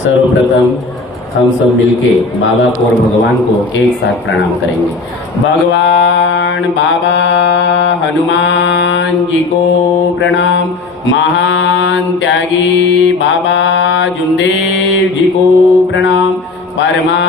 सर्वप्रथम हम सब मिलके बाबा को और भगवान को एक साथ प्रणाम करेंगे। भगवान बाबा हनुमान जी को प्रणाम। महान त्यागी बाबा जुमदेव जी को प्रणाम। परमात्माए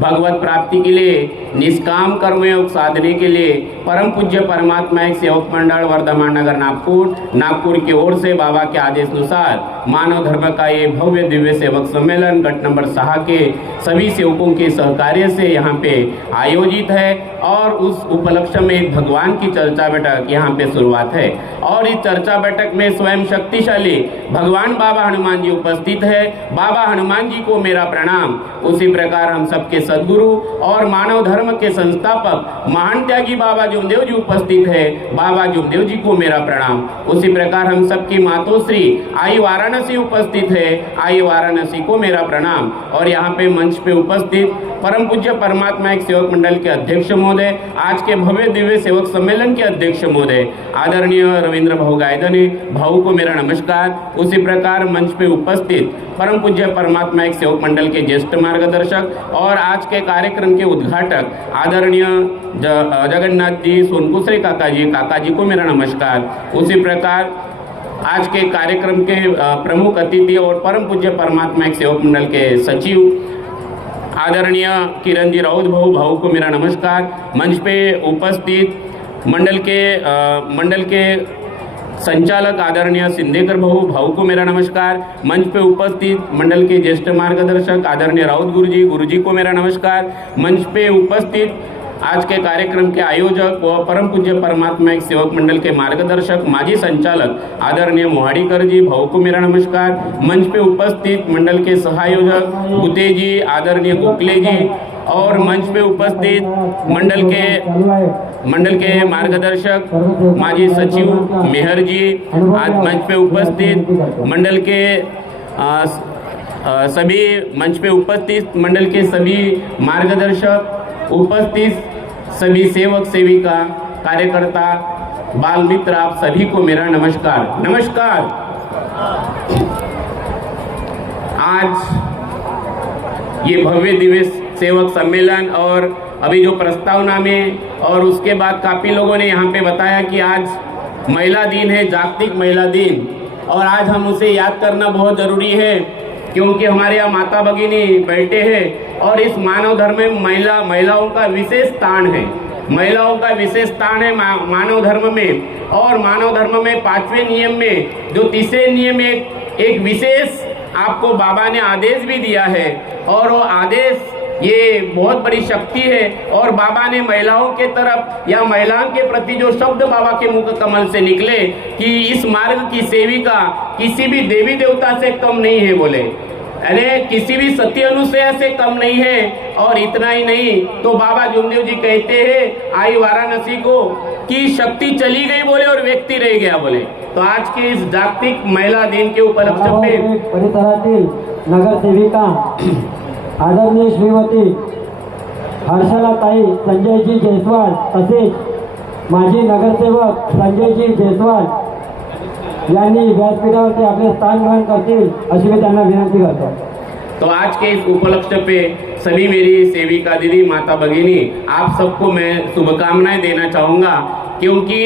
भगवत प्राप्ति के लिए निष्काम कर्मयोग साधने के लिए परम पूज्य परमात्मा एक सेवक मंडल वर्धमान नगर नागपुर की ओर से बाबा के आदेश अनुसार मानव धर्म का ये भव्य दिव्य सेवक सम्मेलन गट नंबर 6 के सभी सेवकों के सहकार्य से यहाँ पे आयोजित है और उस उपलक्ष्य में एक भगवान की चर्चा बैठक यहाँ पे शुरुआत है और इस चर्चा बैठक में स्वयं शक्तिशाली भगवान बाबा हनुमान जी उपस्थित है। बाबा हनुमान जी को मेरा प्रणाम। उसी प्रकार हम सबके सद्गुरु और मानव धर्म के संस्थापक महान त्यागी बाबा जुमदेव जी उपस्थित है। बाबा जुमदेव जी को मेरा प्रणाम। उसी प्रकार हम सबकी मातोश्री आई वाराणसी उपस्थित है। आई वाराणसी को मेरा प्रणाम। और यहाँ पे मंच पे उपस्थित परम पूज्य परमात्मा एक सेवक मंडल के अध्यक्ष महोदय, आज के भव्य दिव्य सेवक सम्मेलन के अध्यक्ष महोदय आदरणीय रविंद्र भाऊ गायधने भाऊ को मेरा नमस्कार। उसी प्रकार मंच पे उपस्थित परम पूज्य परमात्मा एक सेवक मंडल के ज्येष्ठ मार्गदर्शक और आज के कार्यक्रम के उद्घाटक आदरणीय जगन्नाथ जी सोनकुसरे काका जी को मेरा नमस्कार। उसी प्रकार आज के कार्यक्रम के प्रमुख अतिथि और परम पूज्य परमात्मा एक सेवक मंडल के सचिव आदरणीय किरण जी राउत भाऊ को मेरा नमस्कार। मंच पे उपस्थित मंडल के संचालक आदरणीय सिंधेकर भाऊ को मेरा नमस्कार। मंच पे उपस्थित मंडल के ज्येष्ठ मार्गदर्शक आदरणीय राउत गुरुजी को मेरा नमस्कार। मंच पे उपस्थित आज के कार्यक्रम के आयोजक व परम पूज्य परमात्मा एक सेवक मंडल के मार्गदर्शक माजी संचालक आदरणीय मोहाड़ीकर जी भाऊ को मेरा नमस्कार। मंच पे उपस्थित मंडल के सहायोजक बुते जी आदरणीय गोखले जी और मंच पे उपस्थित मंडल के मार्गदर्शक माजी सचिव मेहर जी, आज मंच पे उपस्थित मंडल के सभी मंच पे उपस्थित मंडल के सभी मार्गदर्शक, उपस्थित सभी सेवक सेविका कार्यकर्ता बाल मित्र, आप सभी को मेरा नमस्कार। आज ये भव्य दिव्य सेवक सम्मेलन और अभी जो प्रस्तावना में और उसके बाद काफी लोगों ने यहाँ पे बताया कि आज महिला दिन है, जागतिक महिला दिन, और आज हम उसे याद करना बहुत जरूरी है क्योंकि हमारे यहाँ माता भगिनी बैठे हैं और इस मानव धर्म में महिलाओं का विशेष स्थान है। महिलाओं का विशेष स्थान है मानव धर्म में। और मानव धर्म में 5वें नियम में जो तीसरे नियम में एक विशेष आपको बाबा ने आदेश भी दिया है और वो आदेश ये बहुत बड़ी शक्ति है। और बाबा ने महिलाओं के तरफ या महिलाओं के प्रति जो शब्द बाबा के मुख कमल से निकले कि इस मार्ग की सेविका किसी भी देवी देवता से कम नहीं है, बोले अरे किसी भी सत्य अनुसया से कम नहीं है। और इतना ही नहीं तो बाबा जुमदेव जी कहते हैं आई वाराणसी को कि शक्ति चली गई बोले और व्यक्ति रह गया बोले। तो आज के इस जागतिक महिला दिन के उपलक्ष्य पे परिसरातील नगर सेविका आदरणीय श्रीमती हर्षलाताई संजयजी जयस्वाल तसेच माजी नगरसेवक संजयजी जयस्वाल यांनी व्यासपीठावरती आपले स्थान ग्रहण करतील अशी मी त्यांना विनंती करतो। तो आज के इस उपलक्ष्य पे सभी मेरी सेविका दीदी माता भगिनी आप सबको मैं शुभकामनाएं देना चाहूँगा क्योंकि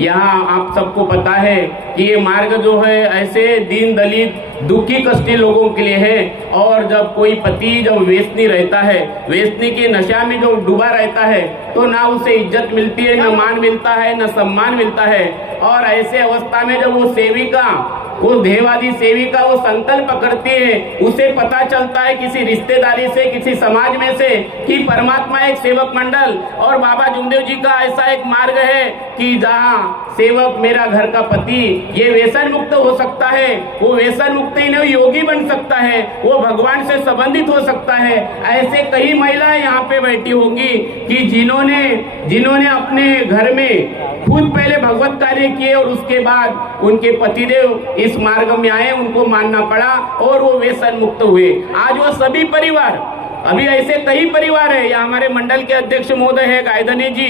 यहाँ आप सबको पता है कि ये मार्ग जो है ऐसे दीन दलित दुखी कष्टी लोगों के लिए है। और जब कोई पति जब व्यसनी रहता है, व्यसनी के नशा में जो डूबा रहता है तो ना उसे इज्जत मिलती है, न मान मिलता है, न सम्मान मिलता है। और ऐसे अवस्था में जब वो सेविका, वो देहवादी सेविका वो संकल्प करती है, उसे पता चलता है किसी रिश्तेदारी से, किसी समाज में से कि परमात्मा एक सेवक मंडल और बाबा जुमदेव जी का ऐसा एक मार्ग है कि जहाँ सेवक मेरा घर का पति ये व्यसन मुक्त हो सकता है, वो व्यसन मुक्त ही नहीं योगी बन सकता है, वो भगवान से संबंधित हो सकता है। ऐसे कई महिलाएं यहाँ पे बैठी होंगी कि जिन्होंने अपने घर में खुद पहले भगवत कार्य किए और उसके बाद उनके पतिदेव इस मार्ग में आए, उनको मानना पड़ा और वो व्यसन मुक्त हुए। आज वो सभी परिवार, अभी ऐसे कई परिवार है, या हमारे मंडल के अध्यक्ष महोदय है गायधने जी,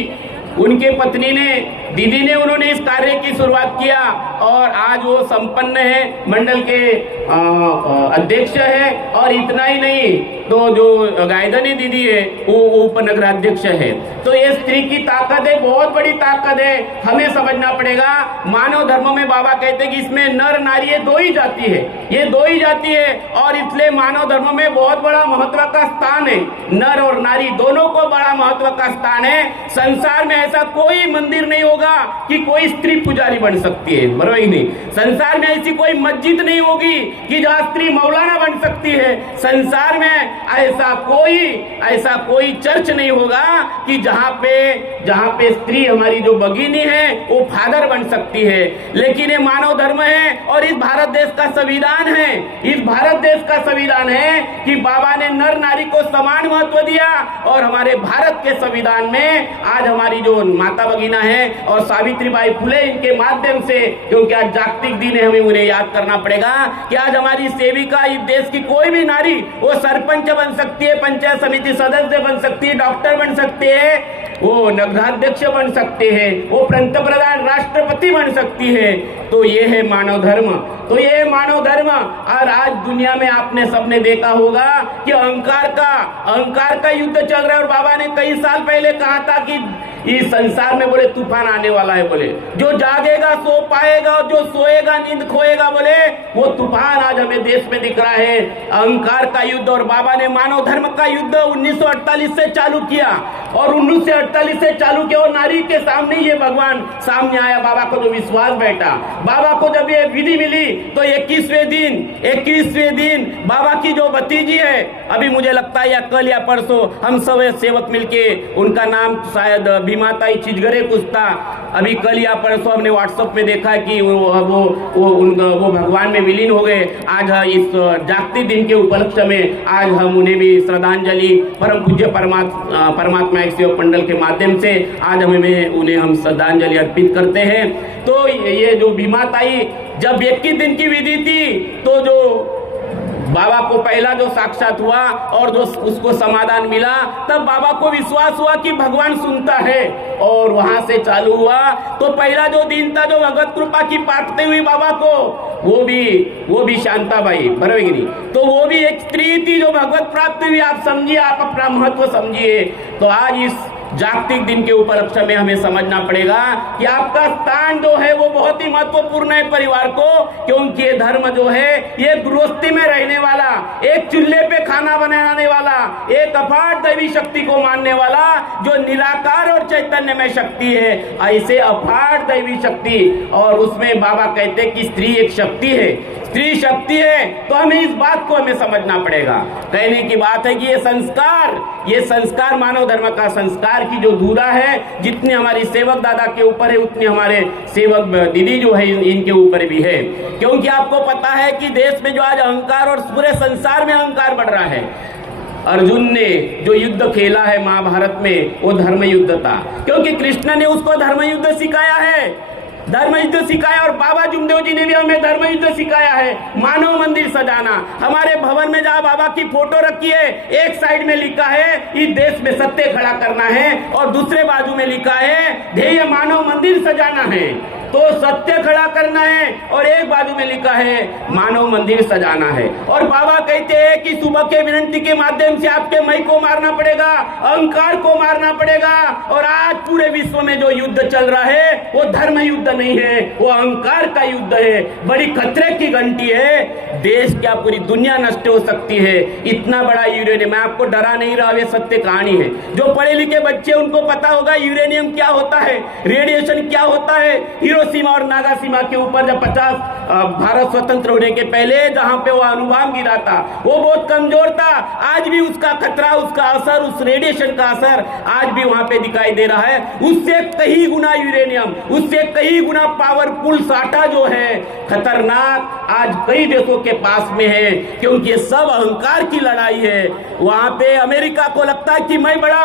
उनके पत्नी ने दीदी ने उन्होंने इस कार्य की शुरुआत किया और आज वो संपन्न है, मंडल के अध्यक्ष है। और इतना ही नहीं तो जो गायधनी दीदी है वो उपनगराध्यक्ष है। तो ये स्त्री की ताकत है, बहुत बड़ी ताकत है, हमें समझना पड़ेगा। मानव धर्म में बाबा कहते हैं कि इसमें नर नारी ये दो ही जाति है, ये दो ही जाति है और इसलिए मानव धर्म में बहुत बड़ा महत्व का स्थान है। नर और नारी दोनों को बड़ा महत्व का स्थान है। संसार में ऐसा कोई मंदिर नहीं होगा कि कोई स्त्री पुजारी बन सकती है, बराबर ही नहीं। संसार में ऐसी कोई मस्जिद नहीं होगी कि जहां स्त्री मौलाना बन सकती है। संसार में ऐसा कोई चर्च नहीं होगा कि जहां पे स्त्री हमारी जो भगिनी है वो फादर बन सकती है। लेकिन ये मानव धर्म है और इस भारत देश का संविधान है, इस भारत देश का संविधान है कि बाबा ने नर नारी को समान महत्व दिया। और हमारे भारत के संविधान में आज हमारी जो माता भगिना है और सावित्रीबाई फुले, इनके माध्यम से, क्योंकि आज जागतिक दिन है, हमें उन्हें याद करना पड़ेगा कि आज हमारी सेविका, इस देश की कोई भी नारी वो सरपंच बन सकती है, पंचायत समिति सदस्य बन सकती है, डॉक्टर बन सकते हैं, वो नगराध्यक्ष बन सकते हैं, वो पंतप्रधान राष्ट्रपति बन सकती है। तो ये है मानव धर्म, तो ये है मानव धर्म। और आज दुनिया में आपने सबने देखा होगा कि अहंकार का युद्ध चल रहा है। और बाबा ने कई साल पहले कहा था कि इस संसार में बोले तूफान आने वाला है, बोले जो जागेगा सो पाएगा और जो सोएगा नींद खोएगा, बोले वो तूफान आज हमें देश में दिख रहा है, अहंकार का युद्ध। और बाबा ने मानव धर्म का युद्ध 1948 से चालू किया और 1948 से चालू किया और नारी के सामने ये भगवान सामने आया। बाबा को जो विश्वास बैठा, बाबा को जब ये विधि मिली तो 21वें दिन बाबा की जो भतीजी है, अभी मुझे लगता है या कल या परसों हम सब सेवक मिलके, उनका नाम शायद भीमाताई चिजगरे कुछ था, अभी कल या परसों हमने व्हाट्सएप में देखा कि वो भगवान में विलीन हो गए। आज इस जागतिक दिन के उपलक्ष्य में आज हम उन्हें भी श्रद्धांजलि परम पूज्य परमात्मा एक सेवक मंडल के माध्यम से आज उन्हें हम श्रद्धांजलि अर्पित करते हैं। तो ये जो भीमाताई जब 21 दिन की विधि थी तो जो बाबा को पहला जो साक्षात हुआ और जो उसको समाधान मिला, तब बाबा को विश्वास हुआ कि भगवान सुनता है और वहां से चालू हुआ। तो पहला जो दिन था जो भगवत कृपा की पाते हुई बाबा को, वो भी शांताबाई, बराबर की नहीं, तो वो भी एक स्त्री थी जो भगवत प्राप्त हुई। आप समझिए, आप अपना महत्व समझिए। तो आज इस जागतिक दिन के उपलक्ष्य में हमें समझना पड़ेगा कि आपका स्थान जो है वो बहुत ही महत्वपूर्ण है परिवार को, क्योंकि ये धर्म जो है ये गृहस्थी में रहने वाला, एक चूल्हे पे खाना बनाने वाला, एक अपार दैवी शक्ति को मानने वाला जो निराकार और चैतन्य में शक्ति है, ऐसे अपार दैवी शक्ति। और उसमें बाबा कहते हैं कि स्त्री एक शक्ति है, स्त्री शक्ति है। तो हमें इस बात को हमें समझना पड़ेगा। कहने की बात है कि ये संस्कार मानव धर्म का संस्कार की जो धुरा है, जितनी हमारी सेवक दादा के ऊपर है उतनी हमारे सेवक दीदी जो है इनके ऊपर भी है। क्योंकि आपको पता है कि देश में जो आज अहंकार और पूरे संसार में अहंकार बढ़ रहा है। अर्जुन ने जो युद्ध खेला है महाभारत में वो धर्म युद्ध था, क्योंकि कृष्ण ने उसको धर्म युद्ध सिखाया है, धर्म युद्ध सिखाया। और बाबा जुमदेव जी ने भी हमें धर्म युद्ध सिखाया है। मानव मंदिर सजाना, हमारे भवन में जहाँ बाबा की फोटो रखी है, एक साइड में लिखा है इस देश में सत्य खड़ा करना है और दूसरे बाजू में लिखा है ध्येय मानव मंदिर सजाना है। तो सत्य खड़ा करना है और एक बाजू में लिखा है मानव मंदिर सजाना है। और बाबा कहते हैं कि सुबह के विनती के माध्यम से आपके मैं को मारना पड़ेगा, अहंकार को मारना पड़ेगा। और आज पूरे विश्व में जो युद्ध चल रहा है वो धर्म युद्ध नहीं है, वो अहंकार का युद्ध है। बड़ी खतरे की घंटी है, देश क्या पूरी दुनिया नष्ट हो सकती है। इतना बड़ा यूरेनियम, मैं आपको डरा नहीं रहा, ये सत्य कहानी है। जो पढ़े लिखे बच्चे उनको पता होगा यूरेनियम क्या होता है, रेडिएशन क्या होता है। हिरोशिमा और नागासाकी के ऊपर जब 50 भारत स्वतंत्र होने के पहले जहां पे वो अणुबम गिरा था वो बहुत कमजोर था। आज भी उसका खतरा, उसका असर, उस रेडिएशन का असर आज भी वहां पे दिखाई दे रहा है। उससे कई गुना यूरेनियम, उससे कई गुना पावरफुल साटा जो है खतरनाक, आज कई देशों के पास में है, क्योंकि सब अहंकार की लड़ाई है। वहां पे अमेरिका को लगता है कि मैं बड़ा,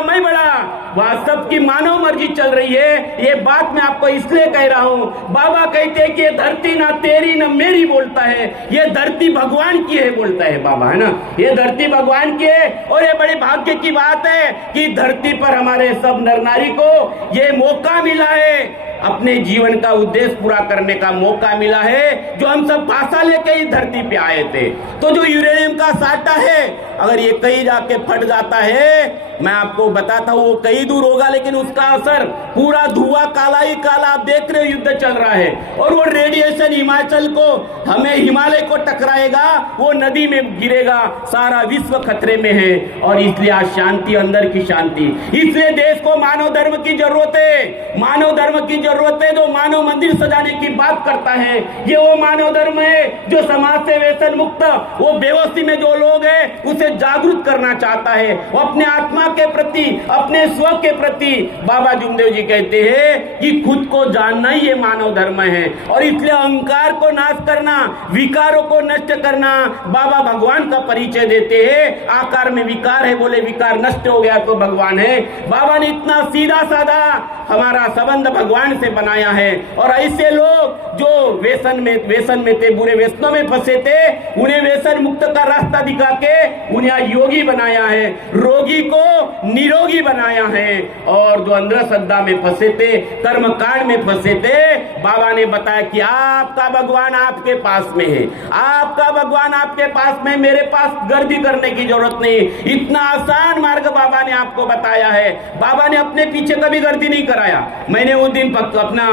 वहां सबकी मानव मर्जी चल रही है। ये बात मैं आपको इसलिए कह रहा हूं, बाबा कहते हैं कि ये धरती ना तेरी ना मेरी बोलता है, ये धरती भगवान की है बोलता है बाबा, है ना, ये धरती भगवान की है। और ये बड़े भाग्य की बात है कि धरती पर हमारे सब नर नारी को ये मौका मिला है। अपने जीवन का उद्देश्य पूरा करने का मौका मिला है, जो हम सब भाषा लेके इस धरती पे आए थे। तो जो यूरेनियम का साटा है, अगर ये कहीं जाके फट जाता है, मैं आपको बताता हूं वो कहीं दूर होगा, लेकिन उसका असर पूरा धुआं काला ही काला, आप देख रहे हो युद्ध चल रहा है, और वो रेडिएशन हिमाचल को, हमें हिमालय को टकराएगा, वो नदी में गिरेगा, सारा विश्व खतरे में है। और इसलिए आज शांति, अंदर की शांति, इसलिए देश को मानव धर्म की जरूरत है, मानव धर्म की जरूरत है। जो मानव मंदिर सजाने की बात करता है, ये वो मानव धर्म है जो समाज से व्यसन मुक्त, वो बेहोशी में जो लोग हैं उसे जागरूक करना चाहता है, वो अपने आत्मा के प्रति, अपने स्व के प्रति। बाबा जुमदेव जी कहते हैं कि खुद को जानना ही ये मानव धर्म है, और इसलिए अहंकार को नाश करना, विकारों को नष्ट करना, बाबा भगवान का परिचय देते हैं। आकार में विकार है, बोले विकार नष्ट हो गया तो भगवान है। बाबा ने इतना सीधा साधा हमारा संबंध भगवान से बनाया है, और ऐसे लोग जो व्यसन में थे, बुरे व्यसनों में फंसे थे, उन्हें व्यसन मुक्त का रास्ता दिखा के उन्हें योगी बनाया है, रोगी को निरोगी बनाया है। और जो अंधश्रद्धा में फंसे थे, कर्म कांड में फंसे थे, बाबा ने बताया कि आपका भगवान आपके पास में है, आपका भगवान आपके पास में, मेरे पास गर्दी करने की जरूरत नहीं। इतना आसान मार्ग बाबा ने आपको बताया है। बाबा ने अपने पीछे कभी गर्दी नहीं कराया। मैंने उस दिन अपना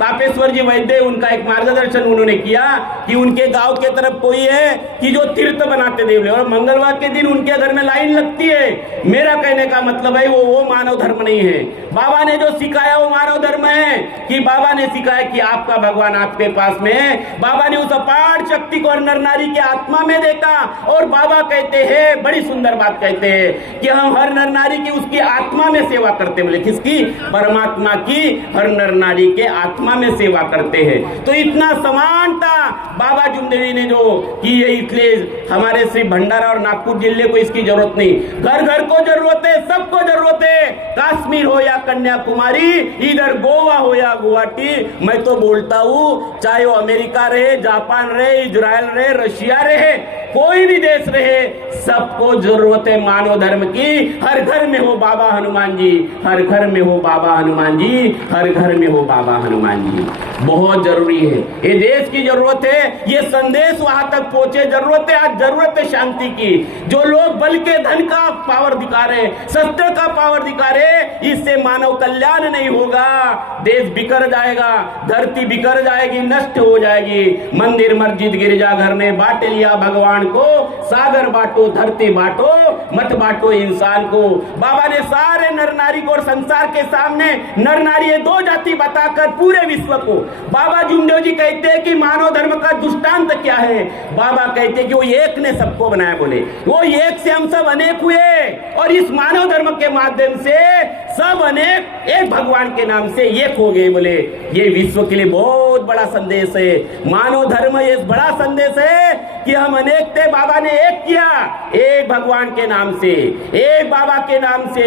तापेश्वर जी वैद्य, उनका एक मार्गदर्शन उन्होंने किया कि उनके गांव के तरफ कोई है कि जो तीर्थ बनाते देवले, और मंगलवार के दिन उनके घर में लाइन लगती है। मेरा कहने का मतलब है वो मानव धर्म नहीं है। बाबा ने जो सिखाया वो मानव धर्म है, कि बाबा ने सिखाया कि आपका भगवान आपके पास में है। बाबा ने उस अपार शक्ति को नर नारी के आत्मा में देखा, और बाबा कहते हैं, बड़ी सुंदर बात कहते हैं कि हम हर नर नारी की उसकी आत्मा में सेवा करते। बोले किसकी? परमात्मा की हर नर नारी के आत्मा में सेवा करते हैं। तो इतना समानता बाबा जुमदेवी ने जो की है, इसलिए हमारे श्री भंडारा और नागपुर जिले को इसकी जरूरत नहीं, घर घर को जरूरत है, सबको जरूरत है। कश्मीर हो या कन्याकुमारी, इधर गोवा हो या गुवाहाटी, मैं तो बोलता हूँ चाहे वो अमेरिका रहे, जापान रहे, इजराइल रहे, रशिया रहे, कोई भी देश रहे, सबको जरूरत है मानव धर्म की। हर घर में हो बाबा हनुमान जी, हर घर में हो बाबा हनुमान जी, हर घर में हो बाबा हनुमान जी। बहुत जरूरी है, ये देश की जरूरत है, ये संदेश वहां तक पहुंचे। जरूरत है, आज जरूरत है शांति की। जो लोग बल के धन का पावर दिखा रहे, सत्य का पावर दिखा रहे, इससे मानव कल्याण नहीं होगा। देश बिखर जाएगा, धरती बिखर जाएगी, नष्ट हो जाएगी। मंदिर मस्जिद गिरजाघर ने बांट लिया भगवान को, सागर बांटो, धरती बांटो, मत बांटो इंसान को। बाबा ने सारे नर नारी को और संसार के सामने नर नारी दो जाति बताकर पूरे विश्व को, बाबा जुमदेव जी कहते हैं कि मानव धर्म का दृष्टांत क्या है। बाबा कहते हैं कि वो एक ने सबको बनाया, बोले वो एक से हम सब अनेक हुए, और इस मानव धर्म के माध्यम से सब अनेक एक भगवान के नाम से एक हो गए। बोले ये विश्व के लिए बहुत बड़ा संदेश है। मानव धर्म ये बड़ा संदेश है कि हम अनेक थे, बाबा ने एक किया, एक भगवान के नाम से, एक बाबा के नाम से,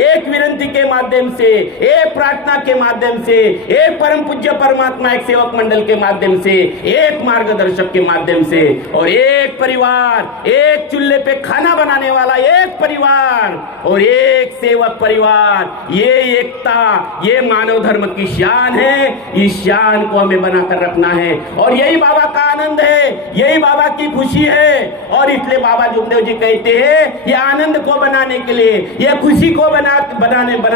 एक विनती के माध्यम से, एक प्रार्थना के माध्यम से, एक परम पूज्य परमात्मा एक सेवक मंडल के माध्यम से, एक मार्गदर्शक के माध्यम से, और एक परिवार, एक चूल्हे पे खाना बनाने वाला एक परिवार और एक सेवक परिवार। ये एकता, ये मानव धर्म की शान है। इस शान को हमें बनाकर रखना है, और यही बाबा का आनंद है, यही बाबा की खुशी है। और इसलिए बाबा जुमदेव जी कहते हैं ये आनंद को बनाने के लिए, ये खुशी को बना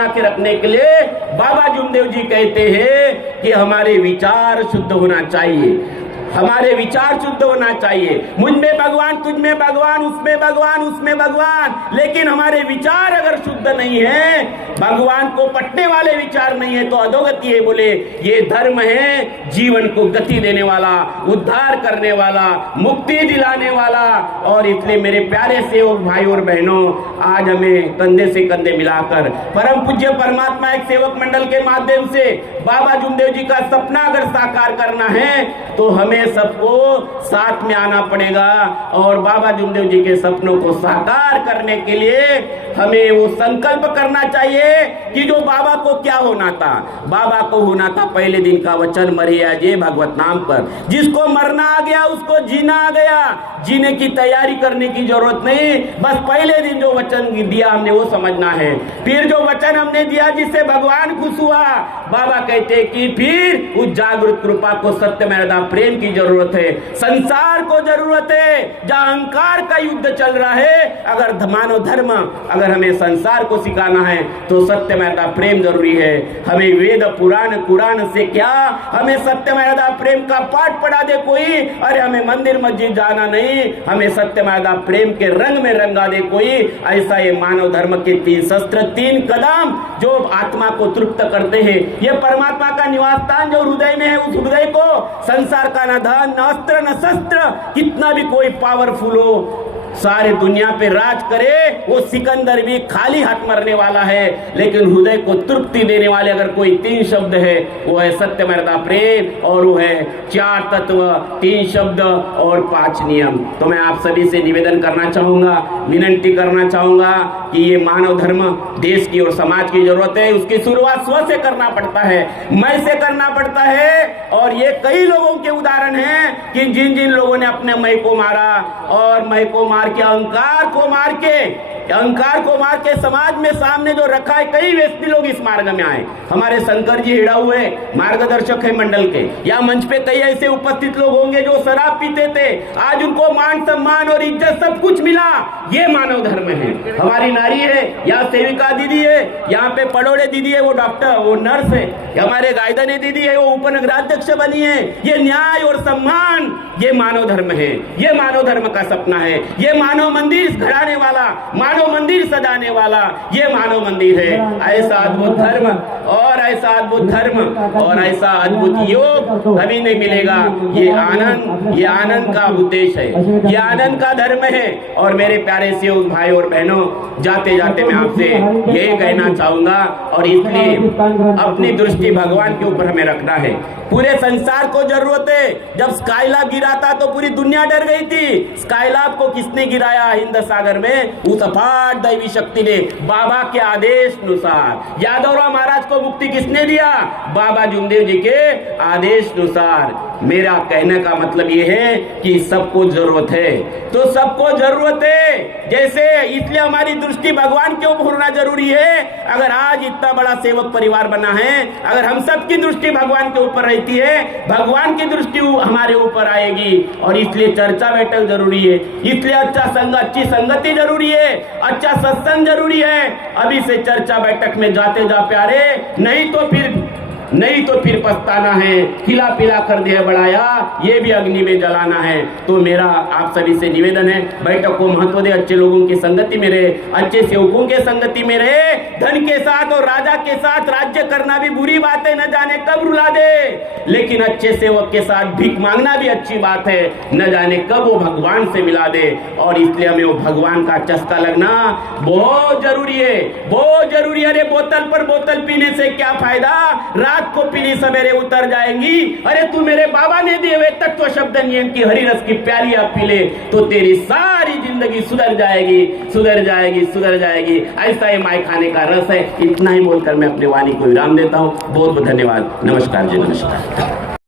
के रखने के लिए बाबा जुमदेव जी कहते हैं कि हमारे विचार शुद्ध होना चाहिए, हमारे विचार शुद्ध होना चाहिए। मुझ में भगवान, तुझ में भगवान, उसमें भगवान, उसमें भगवान, लेकिन हमारे विचार अगर शुद्ध नहीं है, भगवान को पटने वाले विचार नहीं है, तो अधोगति है। बोले ये धर्म है जीवन को गति देने वाला, उद्धार करने वाला, मुक्ति दिलाने वाला। और इसलिए मेरे प्यारे सेवक भाई और बहनों, आज हमें कंधे से कंधे मिलाकर परम पूज्य परमात्मा एक सेवक मंडल के माध्यम से बाबा जुमदेव जी का सपना अगर साकार करना है, तो हमें हमें सबको साथ में आना पड़ेगा और बाबा जुमदेव जी के सपनों को साकार करने के लिए हमें वो संकल्प करना चाहिए कि जो बाबा को क्या होना था, बाबा को होना था पहले दिन का वचन, मरे अजय भगवत नाम पर। जिसको मरना आ गया उसको जीना आ गया, जीने की तैयारी करने की जरूरत नहीं, बस पहले दिन जो वचन दिया हमने वो समझना है। फिर जो वचन हमने दिया जिससे भगवान खुश हुआ, बाबा कहते कि फिर उस जागृत कृपा को सत्य मर्यादा प्रेम की जरूरत है, संसार को जरूरत है। जहां अहंकार का युद्ध चल रहा है, अगर मानव धर्म अगर हमें संसार को सिखाना है तो सत्य मर्यादा प्रेम जरूरी है। हमें वेद पुराण कुरान से क्या, हमें सत्य मर्यादा प्रेम का पाठ पढ़ा दे कोई, अरे हमें मंदिर मस्जिद जाना नहीं, हमें सत्य मर्यादा प्रेम के रंग में रंगा दे कोई। ऐसा ये मानव धर्म के 3 शस्त्र 3 कदम जो आत्मा को तृप्त करते हैं, ये परमात्मा का निवास स्थान जो हृदय में है, उस हृदय को संसार का न धन न अस्त्र न शस्त्र, कितना भी कोई पावरफुल हो, सारे दुनिया पे राज करे, वो सिकंदर भी खाली हाथ मरने वाला है। लेकिन हृदय को तृप्ति देने वाले अगर कोई 3 शब्द है, वो है सत्य मर्यादा प्रेम, और वो है 4 तत्व 3 शब्द और 5 नियम। तो मैं आप सभी से निवेदन करना चाहूंगा, विनंती करना चाहूंगा कि ये मानव धर्म देश की और समाज की जरूरत है। उसकी शुरुआत स्व से करना पड़ता है, मैं से करना पड़ता है। और ये कई लोगों के उदाहरण हैं कि जिन जिन लोगों ने अपने मैं को मारा, और मैं को मार के अहंकार को मार के समाज में सामने जो रखा है, कई व्यक्ति लोग इस मार्ग में आए। हमारे शंकर जी हिड़ा हुए मार्गदर्शक है मंडल के, या मंच पे कई ऐसे उपस्थित लोग होंगे जो शराब पीते थे, आज उनको मान सम्मान और इज्जत सब कुछ मिला। ये मानव धर्म है। हमारी नारी है, यहाँ सेविका दीदी है, यहाँ पे पड़ोड़े दीदी है, वो डॉक्टर वो नर्स है, हमारे गायदने दीदी है, वो उपनगराध्यक्ष बनी है। ये न्याय और सम्मान, ये मानव धर्म है, ये मानव धर्म का सपना है। ये मानव मंदिर घड़ाने वाला, मानव मंदिर सजाने वाला, ये मानव मंदिर है। ऐसा अद्भुत धर्म और ऐसा अद्भुत धर्म और ऐसा अद्भुत योग कभी नहीं मिलेगा। ये आनंद का उद्देश्य है, ये आनंद का धर्म है। और मेरे प्यारे सेवक भाई और बहनों, जाते जाते मैं आपसे यही कहना चाहूंगा, और इसलिए अपनी दृष्टि भगवान के ऊपर हमें रखना है। पूरे संसार को जरूरत है। जब स्काईलैब गिरा था तो पूरी दुनिया डर गई थी। स्काईलैब को किसने गिराया हिंद सागर में? उस अपार दैवी शक्ति ने, बाबा के आदेश अनुसार। यादवराव महाराज को मुक्ति किसने दिया? बाबा जुमदेव जी के आदेश अनुसार। मेरा कहने का मतलब यह है कि सबको जरूरत है, तो सबको जरूरत है। जैसे इसलिए हमारी दृष्टि भगवान के ऊपर होना जरूरी है। अगर आज इतना बड़ा सेवक परिवार बना है, अगर हम सबकी दृष्टि भगवान के ऊपर रहती है, भगवान की दृष्टि हमारे ऊपर आएगी। और इसलिए चर्चा बैठक जरूरी है, इसलिए अच्छा संग, अच्छी संगति जरूरी है, अच्छा सत्संग जरूरी है। अभी से चर्चा बैठक में जाते जा प्यारे, नहीं तो फिर पछताना है। खिला पिला कर दिया बढ़ाया, ये भी अग्नि में जलाना है। तो मेरा आप सभी से निवेदन है, बैठक को महत्व दे, अच्छे लोगों की संगति में रहे, अच्छे सेवकों के संगति में रहे। धन के साथ और राजा के साथ राज्य करना भी बुरी बात है, न जाने कब रुला दे। लेकिन अच्छे सेवक के साथ भीख मांगना भी अच्छी बात है, न जाने कब वो भगवान से मिला दे। और इसलिए हमें वो भगवान का चस्का लगना बहुत जरूरी है, बहुत जरूरी है। अरे बोतल पर बोतल पीने से क्या फायदा, रात को पीली सवेरे उतर जाएंगी। अरे तू मेरे बाबा ने दिए हुए तत्व शब्द नियम की हरी रस की प्याली आप पी ले, तो तेरी सारी जिंदगी सुधर जाएगी, सुधर जाएगी, सुधर जाएगी। ऐसा ही माय खाने का रस है। इतना ही बोलकर मैं अपने वाणी को विराम देता हूँ। बहुत बहुत धन्यवाद। नमस्कार जी, नमस्कार।